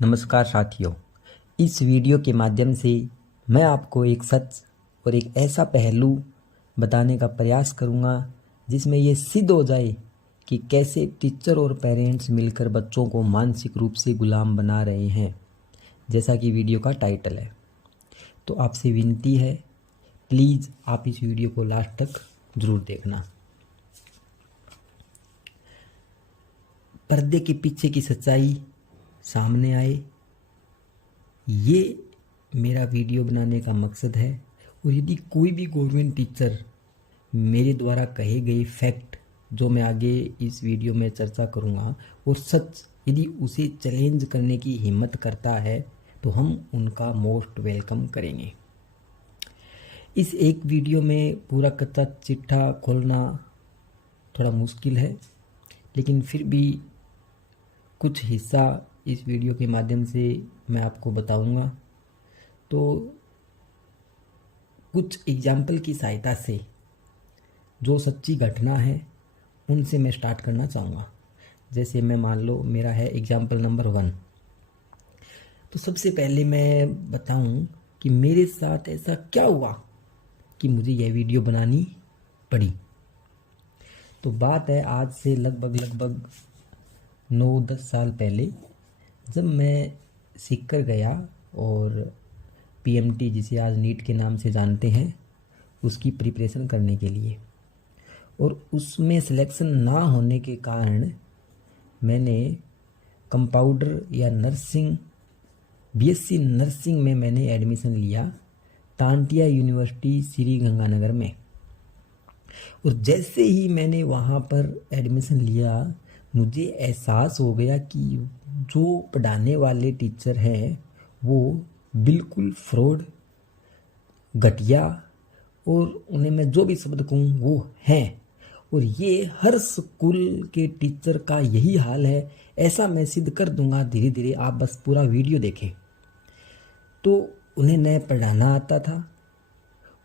नमस्कार साथियों, इस वीडियो के माध्यम से मैं आपको एक सच और एक ऐसा पहलू बताने का प्रयास करूंगा जिसमें ये सिद्ध हो जाए कि कैसे टीचर और पेरेंट्स मिलकर बच्चों को मानसिक रूप से गुलाम बना रहे हैं, जैसा कि वीडियो का टाइटल है। तो आपसे विनती है, प्लीज़ आप इस वीडियो को लास्ट तक ज़रूर देखना। पर्दे के पीछे की सच्चाई सामने आए, ये मेरा वीडियो बनाने का मकसद है। और यदि कोई भी गवर्नमेंट टीचर मेरे द्वारा कहे गए फैक्ट जो मैं आगे इस वीडियो में चर्चा करूँगा और सच यदि उसे चैलेंज करने की हिम्मत करता है तो हम उनका मोस्ट वेलकम करेंगे। इस एक वीडियो में पूरा कच्चा चिट्ठा खोलना थोड़ा मुश्किल है, लेकिन फिर भी कुछ हिस्सा इस वीडियो के माध्यम से मैं आपको बताऊंगा। तो कुछ एग्जाम्पल की सहायता से जो सच्ची घटना है उनसे मैं स्टार्ट करना चाहूँगा। जैसे मैं मान लो मेरा है एग्जाम्पल नंबर 1। तो सबसे पहले मैं बताऊं कि मेरे साथ ऐसा क्या हुआ कि मुझे यह वीडियो बनानी पड़ी। तो बात है आज से लगभग 9-10 साल पहले, जब मैं सीकर गया और पीएमटी जिसे आज नीट के नाम से जानते हैं उसकी प्रिपरेशन करने के लिए, और उसमें सिलेक्शन ना होने के कारण मैंने कंपाउंडर या नर्सिंग बीएससी नर्सिंग में मैंने एडमिशन लिया टांटिया यूनिवर्सिटी श्री गंगानगर में। और जैसे ही मैंने वहाँ पर एडमिशन लिया मुझे एहसास हो गया कि जो पढ़ाने वाले टीचर हैं वो बिल्कुल फ्रॉड, घटिया, और उन्हें मैं जो भी शब्द कहूँ वो हैं। और ये हर स्कूल के टीचर का यही हाल है, ऐसा मैं सिद्ध कर दूंगा धीरे धीरे, आप बस पूरा वीडियो देखें। तो उन्हें न पढ़ाना आता था,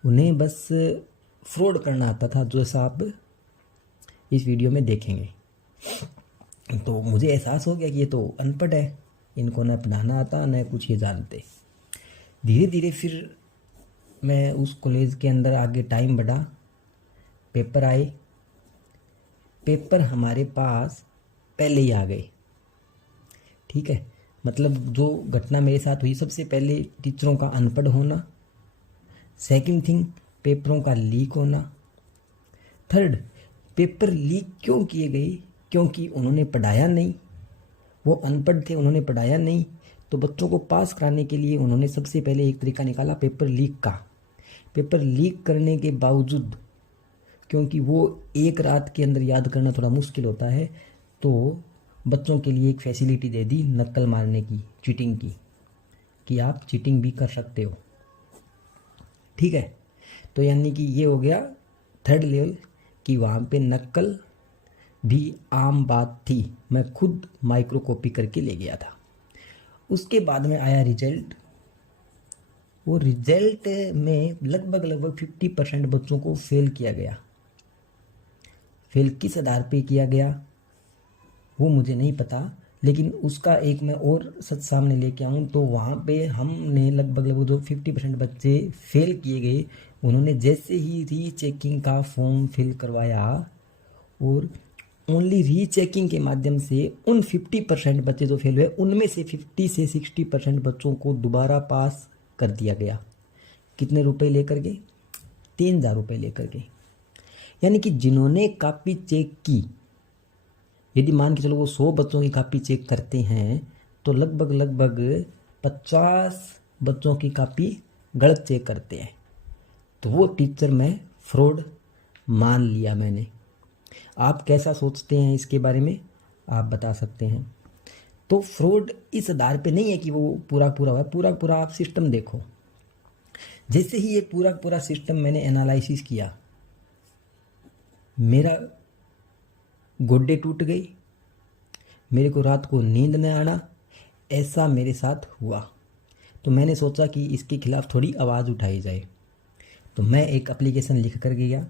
उन्हें बस फ्रॉड करना आता था, जैसा आप इस वीडियो में देखेंगे। तो मुझे एहसास हो गया कि ये तो अनपढ़ है, इनको न पढ़ाना आता न कुछ ये जानते। धीरे धीरे फिर मैं उस कॉलेज के अंदर आगे टाइम बढ़ा, पेपर आए, पेपर हमारे पास पहले ही आ गए। ठीक है, मतलब जो घटना मेरे साथ हुई, सबसे पहले टीचरों का अनपढ़ होना, सेकंड थिंग पेपरों का लीक होना, थर्ड पेपर लीक क्यों किए गए, क्योंकि उन्होंने पढ़ाया नहीं, वो अनपढ़ थे, उन्होंने पढ़ाया नहीं। तो बच्चों को पास कराने के लिए उन्होंने सबसे पहले एक तरीका निकाला पेपर लीक का। पेपर लीक करने के बावजूद, क्योंकि वो एक रात के अंदर याद करना थोड़ा मुश्किल होता है, तो बच्चों के लिए एक फैसिलिटी दे दी नकल मारने की, चीटिंग की, कि आप चीटिंग भी कर सकते हो। ठीक है, तो यानी कि ये हो गया थर्ड लेवल कि वहाँ पे नकल भी आम बात थी, मैं खुद माइक्रो कॉपी करके ले गया था। उसके बाद में आया रिजल्ट। वो रिजल्ट में लगभग 50% बच्चों को फेल किया गया। फेल किस आधार पे किया गया वो मुझे नहीं पता, लेकिन उसका एक मैं और सच सामने लेके आऊँ तो वहाँ पे हमने लगभग जो 50% बच्चे फेल किए गए, उन्होंने जैसे ही रीचेकिंग का फॉर्म फिल करवाया और ओनली रीचेकिंग के माध्यम से उन 50% बच्चे जो फेल हुए उनमें से 50 से 60% बच्चों को दोबारा पास कर दिया गया। कितने रुपए लेकर के? 3000 रुपये लेकर के। यानी कि जिन्होंने कापी चेक की, यदि मान के चलो वो 100 बच्चों की कापी चेक करते हैं तो लगभग 50 बच्चों की कापी गलत चेक करते हैं। तो वो टीचर मैं फ्रॉड मान लिया मैंने। आप कैसा सोचते हैं इसके बारे में आप बता सकते हैं। तो फ्रॉड इस आधार पे नहीं है कि वो पूरा हुआ, पूरा आप सिस्टम देखो। जैसे ही ये पूरा सिस्टम मैंने एनालिसिस किया, मेरा गोड्डे टूट गई, मेरे को रात को नींद न आना, ऐसा मेरे साथ हुआ। तो मैंने सोचा कि इसके खिलाफ थोड़ी आवाज़ उठाई जाए। तो मैं एक एप्लीकेशन लिख कर गया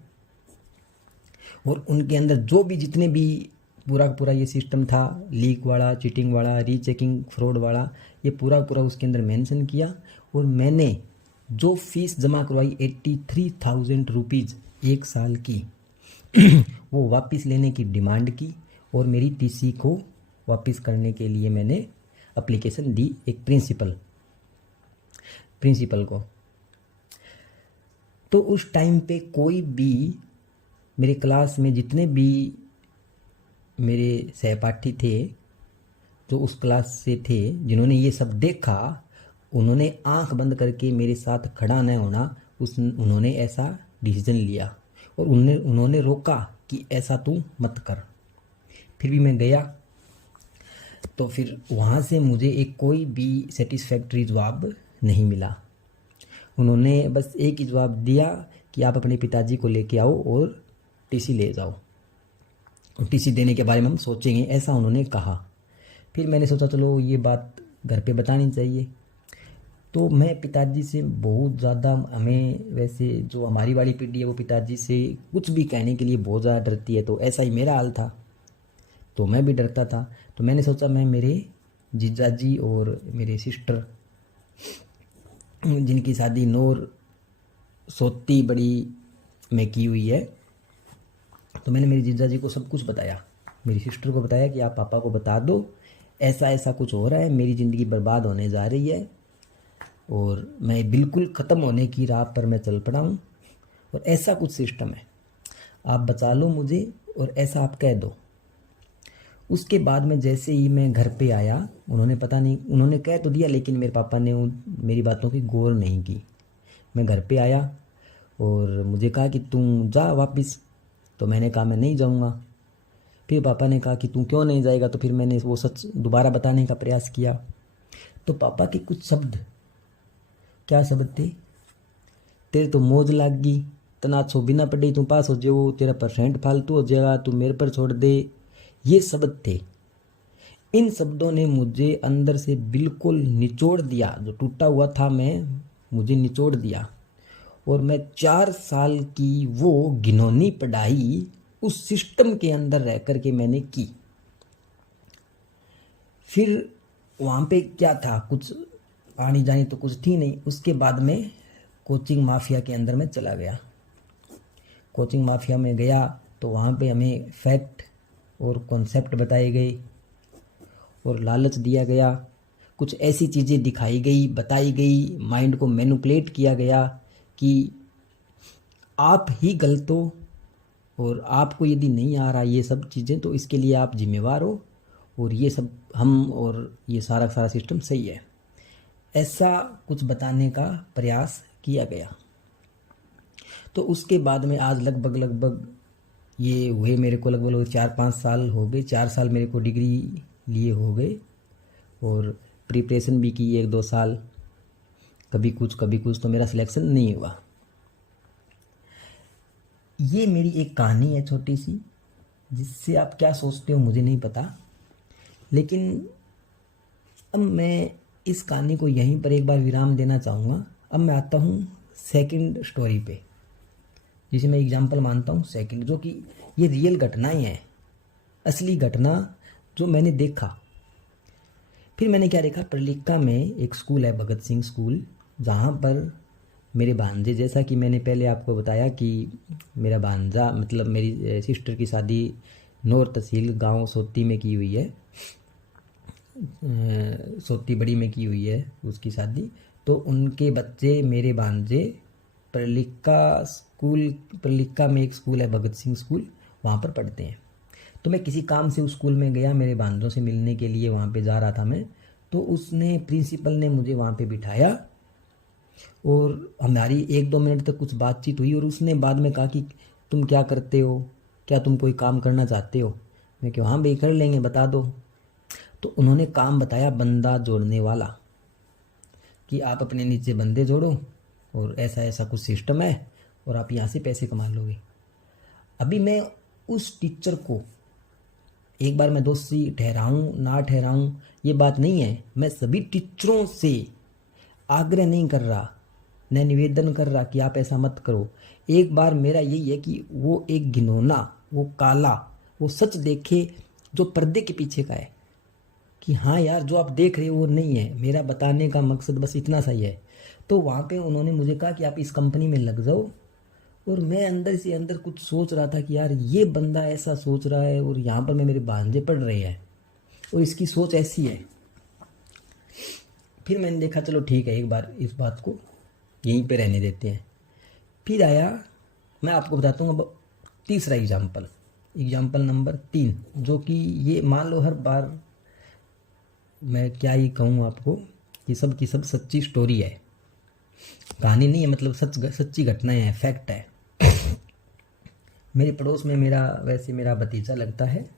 और उनके अंदर जो भी जितने भी पूरा का पूरा ये सिस्टम था, लीक वाला, चीटिंग वाला, रीचेकिंग, फ्रॉड वाला, ये पूरा का पूरा उसके अंदर मेंशन किया। और मैंने जो फीस जमा करवाई 83,000 रुपीज़ एक साल की वो वापस लेने की डिमांड की, और मेरी टीसी को वापस करने के लिए मैंने एप्लीकेशन दी एक प्रिंसिपल को। तो उस टाइम पे कोई भी मेरे क्लास में जितने भी मेरे सहपाठी थे जो उस क्लास से थे, जिन्होंने ये सब देखा, उन्होंने आंख बंद करके मेरे साथ खड़ा न होना, उन्होंने ऐसा डिसीजन लिया और उन्होंने रोका कि ऐसा तू मत कर। फिर भी मैं गया, तो फिर वहाँ से मुझे एक कोई भी सेटिस्फैक्ट्री जवाब नहीं मिला। उन्होंने बस एक ही जवाब दिया कि आप अपने पिताजी को लेके आओ और टीसी ले जाओ, टीसी देने के बारे में हम सोचेंगे, ऐसा उन्होंने कहा। फिर मैंने सोचा चलो ये बात घर पे बतानी चाहिए। तो मैं पिताजी से बहुत ज़्यादा, हमें वैसे जो हमारी वाली पीढ़ी है वो पिताजी से कुछ भी कहने के लिए बहुत ज़्यादा डरती है, तो ऐसा ही मेरा हाल था, तो मैं भी डरता था। तो मैंने सोचा मैं मेरे जीजाजी और मेरे सिस्टर जिनकी शादी नूर सोती बड़ी में की हुई है, तो मैंने मेरे जीजाजी को सब कुछ बताया, मेरी सिस्टर को बताया कि आप पापा को बता दो ऐसा ऐसा कुछ हो रहा है, मेरी ज़िंदगी बर्बाद होने जा रही है और मैं बिल्कुल ख़त्म होने की राह पर मैं चल पड़ा हूँ, और ऐसा कुछ सिस्टम है, आप बचा लो मुझे और ऐसा आप कह दो। उसके बाद में जैसे ही मैं घर पे आया, उन्होंने पता नहीं, उन्होंने कह तो दिया लेकिन मेरे पापा ने मेरी बातों की गौर नहीं की। मैं घर पे आया और मुझे कहा कि तुम जा वापस, तो मैंने कहा मैं नहीं जाऊंगा। फिर पापा ने कहा कि तू क्यों नहीं जाएगा, तो फिर मैंने वो सच दोबारा बताने का प्रयास किया। तो पापा के कुछ शब्द, क्या शब्द थे, तेरे तो मौज लाग गई, तना छो बिना पढ़े तू पास हो जाओ, तेरा परसेंट फालतू हो जाएगा, तू मेरे पर छोड़ दे, ये शब्द थे। इन शब्दों ने मुझे अंदर से बिल्कुल निचोड़ दिया, जो टूटा हुआ था मुझे निचोड़ दिया। और मैं 4 साल की वो घिनौनी पढ़ाई उस सिस्टम के अंदर रह कर के मैंने की। फिर वहाँ पे क्या था, कुछ आनी जानी तो कुछ थी नहीं। उसके बाद में कोचिंग माफिया के अंदर मैं चला गया। कोचिंग माफिया में गया तो वहाँ पे हमें फैक्ट और कॉन्सेप्ट बताए गए और लालच दिया गया, कुछ ऐसी चीज़ें दिखाई गई, बताई गई, माइंड को मैनिपुलेट किया गया कि आप ही गलत हो और आपको यदि नहीं आ रहा ये सब चीज़ें तो इसके लिए आप जिम्मेवार हो, और ये सब हम, और ये सारा सारा सिस्टम सही है, ऐसा कुछ बताने का प्रयास किया गया। तो उसके बाद में आज लगभग ये हुए मेरे को लगभग 4-5 साल हो गए, 4 साल मेरे को डिग्री लिए हो गए, और प्रिपरेशन भी की 1-2 साल, कभी कुछ तो मेरा सिलेक्शन नहीं हुआ। ये मेरी एक कहानी है छोटी सी, जिससे आप क्या सोचते हो मुझे नहीं पता, लेकिन अब मैं इस कहानी को यहीं पर एक बार विराम देना चाहूँगा। अब मैं आता हूँ सेकंड स्टोरी पे, जिसे मैं एग्जाम्पल मानता हूँ सेकंड, जो कि ये रियल घटनाएं हैं, असली घटना जो मैंने देखा। फिर मैंने क्या देखा, प्रलिका में एक स्कूल है, भगत सिंह स्कूल, जहाँ पर मेरे भांजे, जैसा कि मैंने पहले आपको बताया कि मेरा भांजा मतलब मेरी सिस्टर की शादी नौर तहसील गांव सोती में की हुई है, सोती बड़ी में की हुई है उसकी शादी। तो उनके बच्चे, मेरे भांजे, प्रलिका में एक स्कूल है भगत सिंह स्कूल, वहाँ पर पढ़ते हैं। तो मैं किसी काम से उस स्कूल में गया, मेरे भांजों से मिलने के लिए वहाँ पे जा रहा था मैं। तो उसने, प्रिंसिपल ने मुझे वहाँ पे बिठाया और हमारी 1-2 मिनट तक कुछ बातचीत हुई, और उसने बाद में कहा कि तुम क्या करते हो, क्या तुम कोई काम करना चाहते हो। मैं कहा हाँ भाई कर लेंगे, बता दो। तो उन्होंने काम बताया बंदा जोड़ने वाला, कि आप अपने नीचे बंदे जोड़ो और ऐसा ऐसा कुछ सिस्टम है और आप यहाँ से पैसे कमा लोगे। अभी मैं उस टीचर को, एक बार मैं दोस्ती ठहराऊँ ना ठहराऊँ ये बात नहीं है, मैं सभी टीचरों से आग्रह नहीं कर रहा, न निवेदन कर रहा कि आप ऐसा मत करो। एक बार मेरा यही है कि वो एक घिनौना, वो काला, वो सच देखे जो पर्दे के पीछे का है कि हाँ यार जो आप देख रहे हो वो नहीं है, मेरा बताने का मकसद बस इतना सा ही है। तो वहाँ पे उन्होंने मुझे कहा कि आप इस कंपनी में लग जाओ। और मैं अंदर से अंदर कुछ सोच रहा था कि यार ये बंदा ऐसा सोच रहा है और यहाँ पर मेरे भांजे पड़ रहे हैं और इसकी सोच ऐसी है। फिर मैंने देखा चलो ठीक है, एक बार इस बात को यहीं पे रहने देते हैं। फिर आया, मैं आपको बताता हूँ अब तीसरा एग्जाम्पल नंबर 3, जो कि ये मान लो हर बार मैं क्या ही कहूँ आपको, ये सब की सब सच्ची स्टोरी है, कहानी नहीं है, मतलब सच्ची घटनाएं हैं, फैक्ट है। मेरे पड़ोस में मेरा भतीजा लगता है,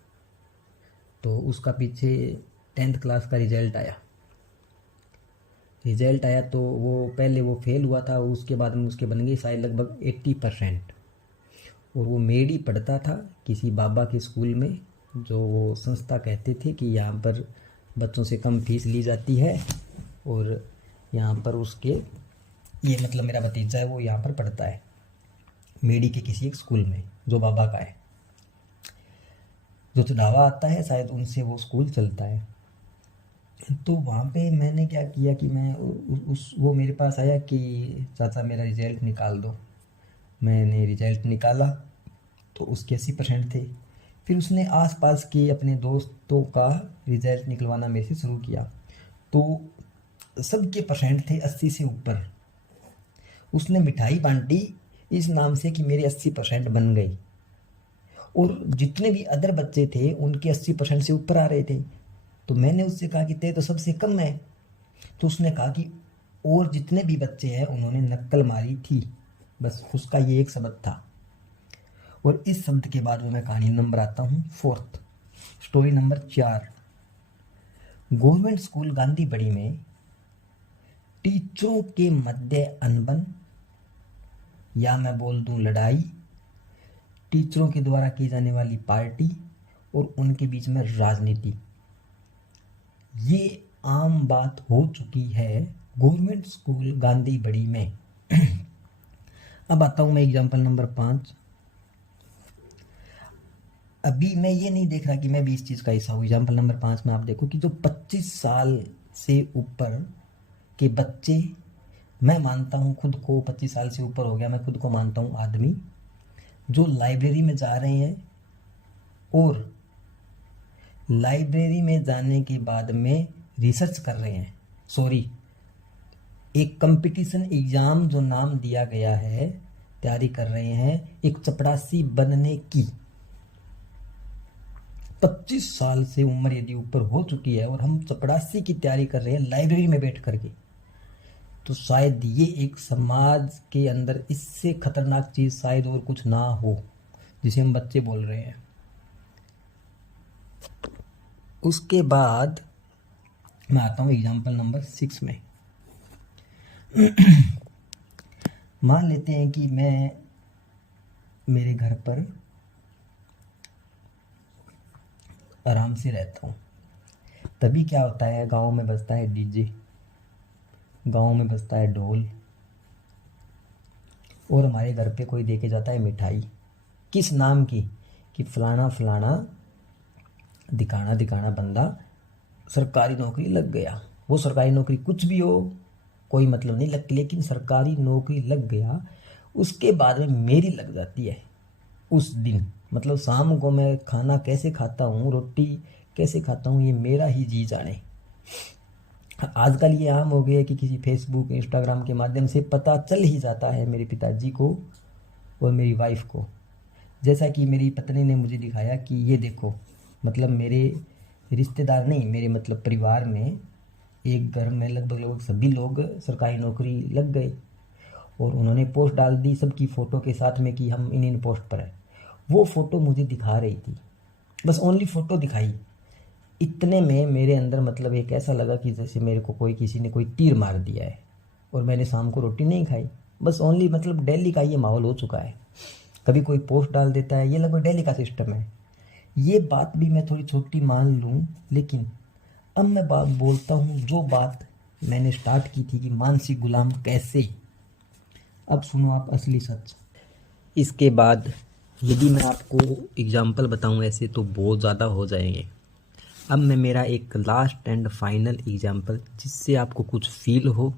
तो उसका पीछे 10th क्लास का रिजल्ट आया तो वो पहले वो फेल हुआ था, उसके बाद में उसके बन गए शायद लगभग 80%। और वो मेडी पढ़ता था किसी बाबा के स्कूल में, जो वो संस्था कहते थे कि यहाँ पर बच्चों से कम फीस ली जाती है, और यहाँ पर उसके ये मतलब मेरा भतीजा है वो यहाँ पर पढ़ता है मेडी के किसी एक स्कूल में जो बाबा का है, जो चढ़ावा आता है शायद उनसे वो स्कूल चलता है। तो वहाँ पे मैंने क्या किया कि मैं वो मेरे पास आया कि चाचा मेरा रिजल्ट निकाल दो। मैंने रिजल्ट निकाला तो उसके 80% थे। फिर उसने आसपास के अपने दोस्तों का रिजल्ट निकलवाना मेरे से शुरू किया, तो सबके परसेंट थे 80 से ऊपर। उसने मिठाई बांटी इस नाम से कि मेरे 80% बन गई, और जितने भी अदर बच्चे थे उनके 80% से ऊपर आ रहे थे। तो मैंने उससे कहा कि तेरे तो सबसे कम है। तो उसने कहा कि और जितने भी बच्चे हैं उन्होंने नक्कल मारी थी, बस उसका ये एक शब्द था। और इस शब्द के बाद में मैं कहानी नंबर आता हूँ 4th, story number 4। Government school Gandhi बड़ी में टीचरों के मध्य अनबन, या मैं बोल दूं लड़ाई, टीचरों के द्वारा की जाने वाली पार्टी और उनके बीच में राजनीति, ये आम बात हो चुकी है गवर्नमेंट स्कूल गांधी बड़ी में। अब आता हूं मैं एग्जाम्पल नंबर 5। अभी मैं ये नहीं देख रहा कि मैं भी इस चीज़ का हिस्सा हूँ। एग्जाम्पल नंबर 5 में आप देखो कि जो 25 साल से ऊपर के बच्चे, मैं मानता हूँ खुद को 25 साल से ऊपर हो गया, मैं खुद को मानता हूँ आदमी, जो लाइब्रेरी में जा रहे हैं और लाइब्रेरी में जाने के बाद में रिसर्च कर रहे हैं, एक कंपटीशन एग्ज़ाम जो नाम दिया गया है तैयारी कर रहे हैं एक चपरासी बनने की। 25 साल से उम्र यदि ऊपर हो चुकी है और हम चपरासी की तैयारी कर रहे हैं लाइब्रेरी में बैठ करके, तो शायद ये एक समाज के अंदर इससे खतरनाक चीज़ शायद और कुछ ना हो जिसे हम बच्चे बोल रहे हैं। उसके बाद मैं आता हूँ एग्जाम्पल नंबर 6 में। मान लेते हैं कि मैं मेरे घर पर आराम से रहता हूँ, तभी क्या होता है गांव में बजता है डीजे, गांव में बजता है ढोल, और हमारे घर पे कोई देके जाता है मिठाई। किस नाम की? कि फलाना फलाना दिखाना दिखाना बंदा सरकारी नौकरी लग गया। वो सरकारी नौकरी कुछ भी हो कोई मतलब नहीं लगती, लेकिन सरकारी नौकरी लग गया। उसके बाद में मेरी लग जाती है उस दिन, मतलब शाम को मैं खाना कैसे खाता हूँ, रोटी कैसे खाता हूँ, ये मेरा ही जी जाने। आजकल ये आम हो गया है कि किसी फेसबुक इंस्टाग्राम के माध्यम से पता चल ही जाता है मेरे पिताजी को और मेरी वाइफ को। जैसा कि मेरी पत्नी ने मुझे दिखाया कि ये देखो, मतलब मेरे रिश्तेदार नहीं, मेरे मतलब परिवार में एक घर में लगभग सभी लोग सरकारी नौकरी लग गए, और उन्होंने पोस्ट डाल दी सबकी फ़ोटो के साथ में कि हम इन पोस्ट पर हैं। वो फ़ोटो मुझे दिखा रही थी, बस ओनली फ़ोटो दिखाई। इतने में मेरे अंदर मतलब एक ऐसा लगा कि जैसे मेरे को किसी ने कोई तीर मार दिया है, और मैंने शाम को रोटी नहीं खाई। बस ओनली मतलब डेली का ये माहौल हो चुका है। कभी कोई पोस्ट डाल देता है, ये लगभग डेली का सिस्टम है। ये बात भी मैं थोड़ी छोटी मान लूँ, लेकिन अब मैं बात बोलता हूँ जो बात मैंने स्टार्ट की थी कि मानसिक गुलाम कैसे। अब सुनो आप असली सच। इसके बाद यदि मैं आपको एग्जाम्पल बताऊं ऐसे तो बहुत ज़्यादा हो जाएंगे। अब मैं मेरा एक लास्ट एंड फाइनल एग्जाम्पल, जिससे आपको कुछ फील हो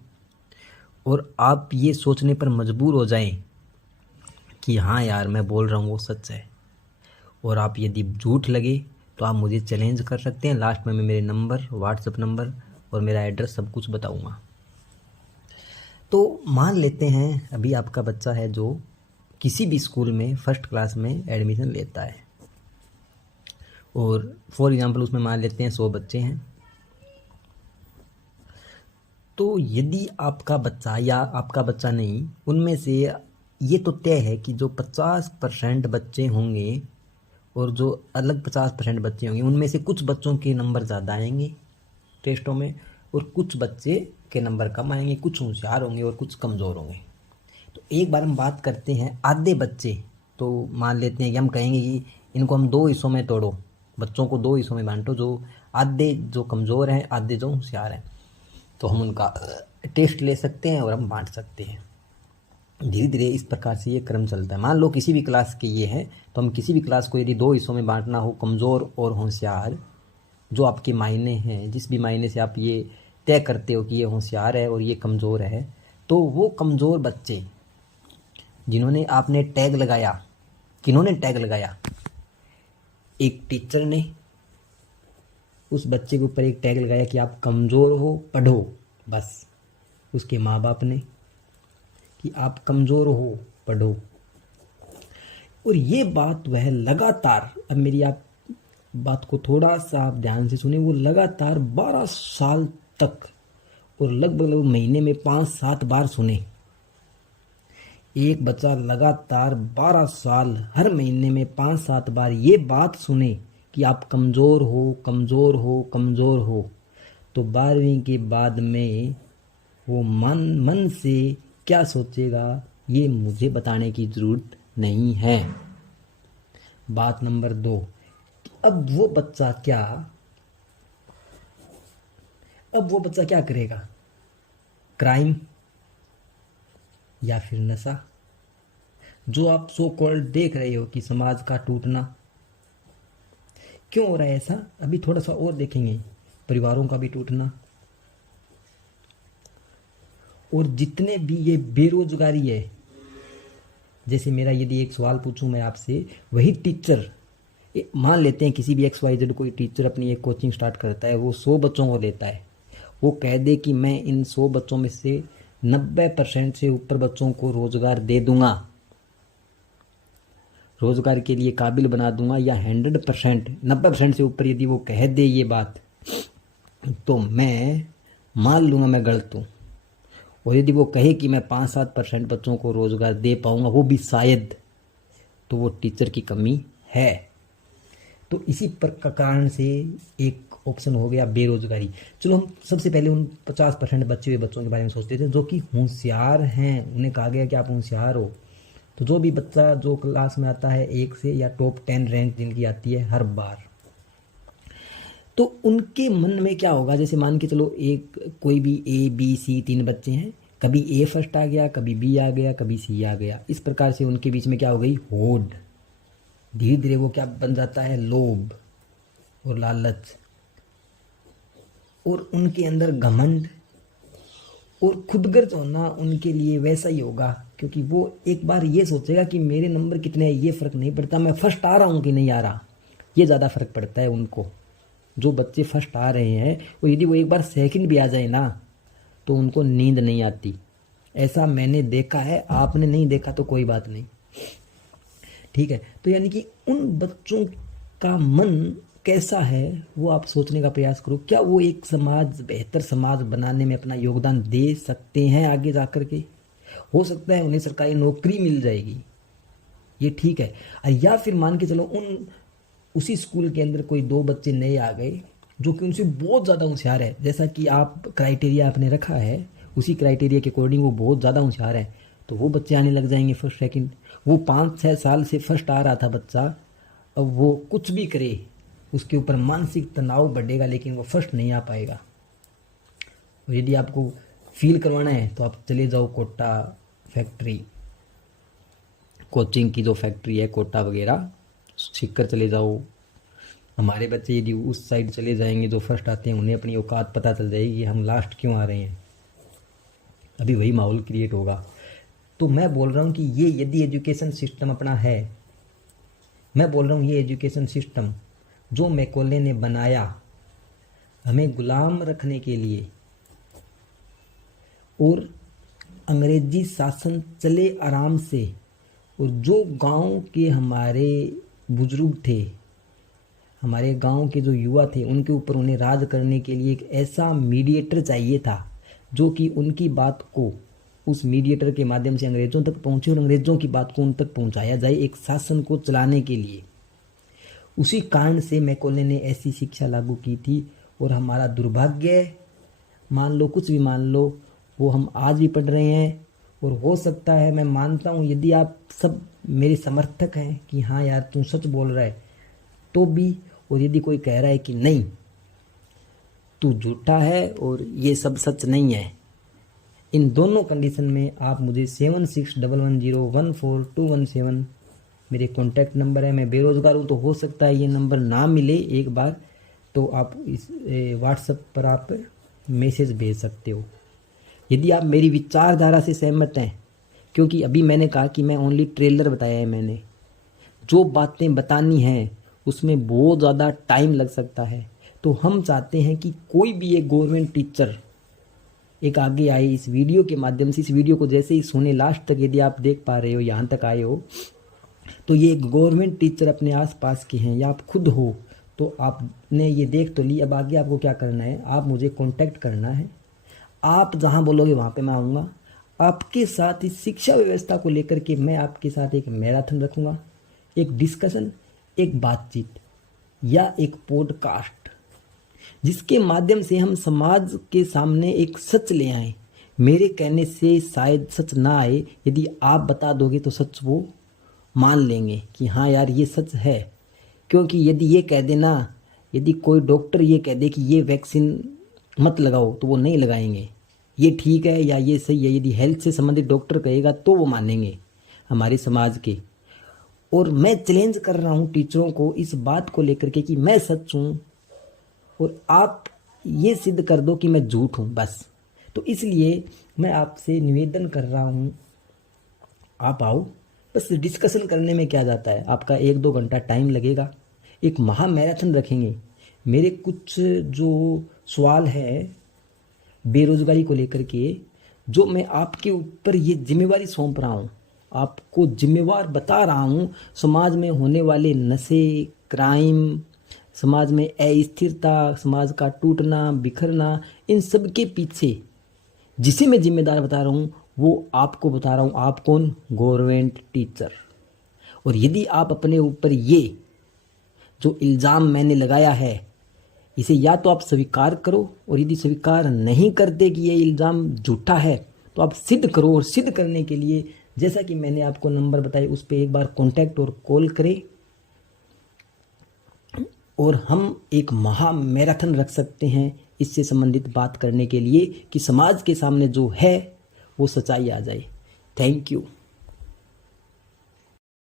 और आप ये सोचने पर मजबूर हो जाएं कि हाँ यार मैं बोल रहा हूँ वो सच है, और आप यदि झूठ लगे तो आप मुझे चैलेंज कर सकते हैं। लास्ट में मैं मेरे नंबर, व्हाट्सएप नंबर और मेरा एड्रेस सब कुछ बताऊँगा। तो मान लेते हैं अभी आपका बच्चा है जो किसी भी स्कूल में फर्स्ट क्लास में एडमिशन लेता है, और फॉर एग्ज़ाम्पल उसमें मान लेते हैं 100 बच्चे हैं। तो यदि आपका बच्चा या आपका बच्चा नहीं, उनमें से ये तो तय है कि जो 50% बच्चे होंगे और जो अलग 50% बच्चे होंगे, उनमें से कुछ बच्चों के नंबर ज़्यादा आएंगे टेस्टों में और कुछ बच्चे के नंबर कम आएंगे, कुछ होशियार होंगे और कुछ कमज़ोर होंगे। तो एक बार हम बात करते हैं आधे बच्चे, तो मान लेते हैं कि हम कहेंगे कि इनको हम 2 हिस्सों में तोड़ो, बच्चों को 2 हिस्सों में बांटो, जो आधे जो कमज़ोर हैं, आधे जो होशियार हैं। तो हम उनका टेस्ट ले सकते हैं और हम बांट सकते हैं। धीरे धीरे इस प्रकार से ये क्रम चलता है। मान लो किसी भी क्लास के ये है, तो हम किसी भी क्लास को यदि 2 हिस्सों में बांटना हो, कमज़ोर और होशियार, जो आपके मायने हैं, जिस भी मायने से आप ये तय करते हो कि ये होशियार है और ये कमज़ोर है, तो वो कमज़ोर बच्चे जिन्होंने आपने टैग लगाया, किन्होंने टैग लगाया? एक टीचर ने उस बच्चे के ऊपर एक टैग लगाया कि आप कमज़ोर हो, पढ़ो। बस उसके माँ बाप ने कि आप कमज़ोर हो, पढ़ो। और ये बात वह लगातार, अब मेरी आप बात को थोड़ा सा आप ध्यान से सुने, वो लगातार 12 साल तक और लगभग महीने में 5-7 बार सुने। एक बच्चा लगातार 12 साल हर महीने में 5-7 बार ये बात सुने कि आप कमज़ोर हो, कमज़ोर हो, कमज़ोर हो, तो 12वीं के बाद में वो मन से क्या सोचेगा ये मुझे बताने की ज़रूरत नहीं है। बात नंबर 2, अब वो बच्चा क्या करेगा? क्राइम या फिर नशा, जो आप सो कॉल्ड देख रहे हो कि समाज का टूटना। क्यों हो रहा है ऐसा? अभी थोड़ा सा और देखेंगे। परिवारों का भी टूटना, और जितने भी ये बेरोजगारी है, जैसे मेरा यदि एक सवाल पूछूं मैं आपसे, वही टीचर, मान लेते हैं किसी भी XYZ कोई टीचर अपनी एक कोचिंग स्टार्ट करता है, वो 100 बच्चों को लेता है, वो कह दे कि मैं इन 100 बच्चों में से 90% से ऊपर बच्चों को रोजगार दे दूंगा, रोजगार के लिए काबिल बना दूंगा, या 100%, 90% से ऊपर यदि वो कह दे ये बात, तो मैं मान लूँगा मैं गलत हूँ। और यदि वो कहे कि मैं 5-7% बच्चों को रोज़गार दे पाऊँगा, वो भी शायद, तो वो टीचर की कमी है। तो इसी पर कारण से एक ऑप्शन हो गया बेरोजगारी। चलो हम सबसे पहले उन 50% बचे हुए बच्चों के बारे में सोचते थे जो कि होशियार हैं, उन्हें कहा गया कि आप होशियार हो। तो जो भी बच्चा जो क्लास में आता है 1 से या टॉप 10 रैंक जिनकी आती है हर बार, तो उनके मन में क्या होगा? जैसे मान के चलो एक कोई भी ABC 3 बच्चे हैं, कभी A फर्स्ट आ गया, कभी B आ गया, कभी C आ गया। इस प्रकार से उनके बीच में क्या हो गई? होड़। धीरे धीरे वो क्या बन जाता है? लोभ और लालच, और उनके अंदर घमंड और खुदगर्ज होना उनके लिए वैसा ही होगा, क्योंकि वो एक बार ये सोचेगा कि मेरे नंबर कितने हैं ये फ़र्क नहीं पड़ता, मैं फर्स्ट आ रहा हूँ कि नहीं आ रहा, ये ज़्यादा फ़र्क पड़ता है उनको। जो बच्चे फर्स्ट आ रहे हैं, और यदि वो एक बार सेकंड भी आ जाए ना, तो उनको नींद नहीं आती। ऐसा मैंने देखा है, आपने नहीं देखा तो कोई बात नहीं, ठीक है। तो यानी कि उन बच्चों का मन कैसा है वो आप सोचने का प्रयास करो। क्या वो एक समाज, बेहतर समाज बनाने में अपना योगदान दे सकते हैं आगे जा कर के? हो सकता है उन्हें सरकारी नौकरी मिल जाएगी, ये ठीक है। या फिर मान के चलो उसी स्कूल के अंदर कोई 2 बच्चे नए आ गए जो कि उनसे बहुत ज़्यादा होशियार है, जैसा कि आप क्राइटेरिया आपने रखा है, उसी क्राइटेरिया के अकॉर्डिंग वो बहुत ज़्यादा होशियार है, तो वो बच्चे आने लग जाएंगे फर्स्ट सेकंड। वो 5-6 साल से फर्स्ट आ रहा था बच्चा, अब वो कुछ भी करे उसके ऊपर मानसिक तनाव बढ़ेगा, लेकिन वो फर्स्ट नहीं आ पाएगा। और यदि आपको फील करवाना है तो आप चले जाओ कोटा फैक्ट्री, कोचिंग की जो फैक्ट्री है, कोटा वगैरह सीख कर चले जाओ। हमारे बच्चे यदि उस साइड चले जाएंगे, जो फर्स्ट आते हैं उन्हें अपनी औकात पता चल जाएगी, हम लास्ट क्यों आ रहे हैं, अभी वही माहौल क्रिएट होगा। तो मैं बोल रहा हूँ कि ये यदि एजुकेशन सिस्टम अपना है, मैं बोल रहा हूँ ये एजुकेशन सिस्टम जो मैकॉले ने बनाया हमें गुलाम रखने के लिए, और अंग्रेजी शासन चले आराम से, और जो गांव के हमारे बुजुर्ग थे, हमारे गांव के जो युवा थे, उनके ऊपर उन्हें राज करने के लिए एक ऐसा मीडिएटर चाहिए था जो कि उनकी बात को उस मीडिएटर के माध्यम से अंग्रेज़ों तक पहुंचे और अंग्रेज़ों की बात को उन तक पहुंचाया जाए एक शासन को चलाने के लिए। उसी कारण से मैकॉले ने ऐसी शिक्षा लागू की थी। और हमारा दुर्भाग्य, मान लो कुछ भी मान लो, वो हम आज भी पढ़ रहे हैं। और हो सकता है, मैं मानता हूँ यदि आप सब मेरे समर्थक हैं कि हाँ यार तू सच बोल रहा है, तो भी, और यदि कोई कह रहा है कि नहीं तू झूठा है और ये सब सच नहीं है, इन दोनों कंडीशन में आप मुझे 7611014217 मेरे कॉन्टैक्ट नंबर है। मैं बेरोज़गार हूँ, तो हो सकता है ये नंबर ना मिले एक बार, तो आप इस व्हाट्सएप पर आप मैसेज भेज सकते हो यदि आप मेरी विचारधारा से सहमत हैं। क्योंकि अभी मैंने कहा कि मैं ओनली ट्रेलर बताया है, मैंने जो बातें बतानी हैं उसमें बहुत ज़्यादा टाइम लग सकता है। तो हम चाहते हैं कि कोई भी एक गवर्नमेंट टीचर एक आगे आए इस वीडियो के माध्यम से। इस वीडियो को जैसे ही सुने लास्ट तक, यदि आप देख पा रहे हो, यहाँ तक आए हो, तो ये एक गवर्नमेंट टीचर अपने आसपास के हैं या आप खुद हो, तो आपने ये देख तो ली। अब आगे आपको क्या करना है, आप मुझे कांटेक्ट करना है। आप जहाँ बोलोगे वहाँ पे मैं आऊँगा। आपके साथ इस शिक्षा व्यवस्था को लेकर के मैं आपके साथ एक मैराथन रखूँगा, एक डिस्कशन, एक बातचीत या एक पॉडकास्ट, जिसके माध्यम से हम समाज के सामने एक सच ले आएँ। मेरे कहने से शायद सच ना आए, यदि आप बता दोगे तो सच वो मान लेंगे कि हाँ यार ये सच है। क्योंकि यदि ये कह देना, यदि कोई डॉक्टर ये कह दे कि ये वैक्सीन मत लगाओ, तो वो नहीं लगाएंगे। ये ठीक है या ये सही है, यदि हेल्थ से संबंधित डॉक्टर कहेगा तो वो मानेंगे हमारे समाज के। और मैं चैलेंज कर रहा हूँ टीचरों को इस बात को लेकर के कि मैं सच हूँ और आप ये सिद्ध कर दो कि मैं झूठ हूँ, बस। तो इसलिए मैं आपसे निवेदन कर रहा हूँ, आप आओ। बस डिस्कशन करने में क्या जाता है, आपका 1-2 घंटा टाइम लगेगा। एक महा मैराथन रखेंगे। मेरे कुछ जो सवाल है बेरोजगारी को लेकर के, जो मैं आपके ऊपर ये जिम्मेवारी सौंप रहा हूँ, आपको जिम्मेवार बता रहा हूँ। समाज में होने वाले नशे, क्राइम, समाज में अस्थिरता, समाज का टूटना बिखरना, इन सब के पीछे जिसे मैं जिम्मेदार बता रहा हूँ वो आपको बता रहा हूँ। आप कौन? Government teacher. और यदि आप अपने ऊपर ये जो इल्ज़ाम मैंने लगाया है, इसे या तो आप स्वीकार करो, और यदि स्वीकार नहीं करते कि ये इल्ज़ाम झूठा है, तो आप सिद्ध करो। और सिद्ध करने के लिए जैसा कि मैंने आपको नंबर बताया, उस पर एक बार कॉन्टैक्ट और कॉल करें, और हम एक महा मैराथन रख सकते हैं इससे संबंधित बात करने के लिए कि समाज के सामने जो है वो सच्चाई आ जाए। Thank you.